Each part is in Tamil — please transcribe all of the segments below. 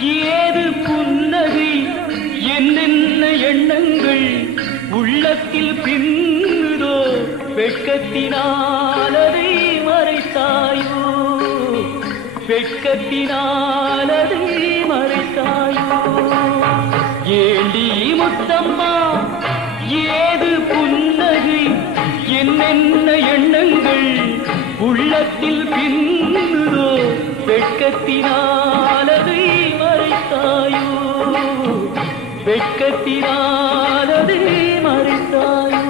ஏது புன்னகை என்னென்ன எண்ணங்கள் உள்ளத்தில் பின்னுதோ வெட்கத்தினாலதை மறைத்தாயோ வெட்கத்தினாலதை மறைத்தாயோ ஏண்டி முத்தம்மா ஏது புன்னகை என்னென்ன எண்ணங்கள் உள்ளத்தில் பின்னுதோ வெட்கத்தினாலதை மறைத்தாயோ வெட்கத்தினாலதை மறைத்தாயோ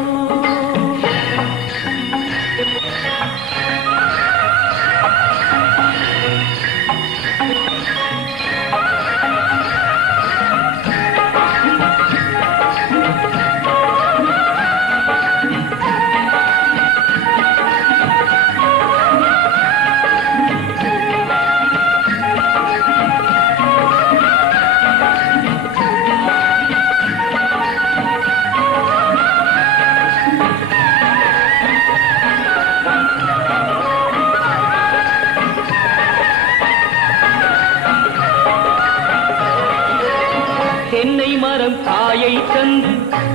தென்னை மரம் காயை தந்து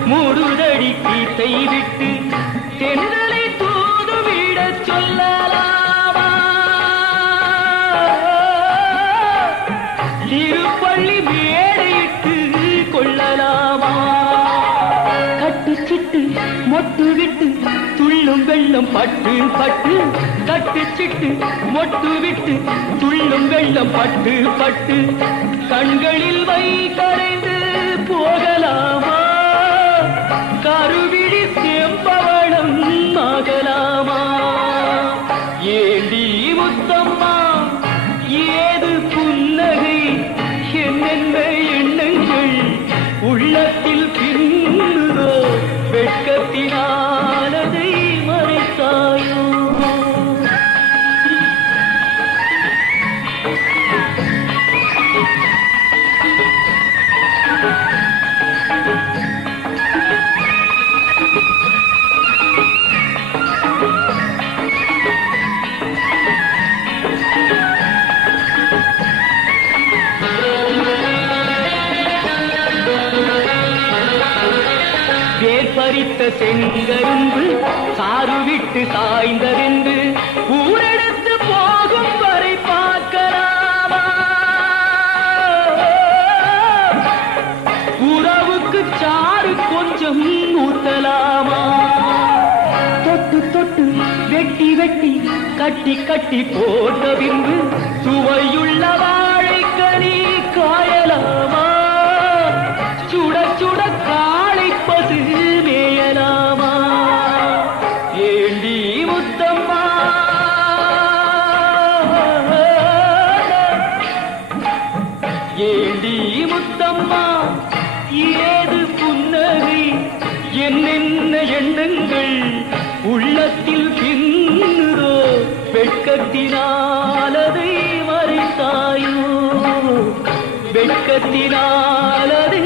முருதடி கீத்தை விட்டு தென்றலை தூதுவிட சொல்லலாமா திருப்பள்ளி மேடையிட்டு கொள்ளலாமா கட்டுச்சிட்டு மொட்டு விட்டு துள்ளும் வெள்ளம் பட்டு பட்டு கட்டுச்சிட்டு மொட்டு விட்டு துள்ளும் வெள்ளம் பட்டு பட்டு கண்களில் வை கரைந்து போகலாமா கருவிழி செம்பவளம் ஆகலாமா ஏண்டி முத்தம்மா ஏது புன்னகை என்னென்ன எண்ணங்கள் உள்ளத்தில் பின்னுதோ வெட்கத்தினாலதை மறைத்தாயோ பறித்த செங்கரும்பு சாறு விட்டு சாய்ந்ததென்று ஊரெடுத்து போகும் வரை பார்க்கலாமா உறவுக்கு சாறு கொஞ்சம் ஊத்தலாமா தொட்டு தொட்டு வெட்டி வெட்டி கட்டி கட்டி போட்ட பின்பு சுவையுள்ள வாழைக்கனி காயலாமா சுட சுட காளை பசு மேயலாமா ஏண்டி முத்தம்மா ஏண்டி முத்தம்மா ஏது புன்னகை என்னென்ன எண்ணங்கள் உள்ளத்தில் பின்னுதோ வெட்கத்தினாலதை மறைத்தாயோ வெட்கத்தினாலதை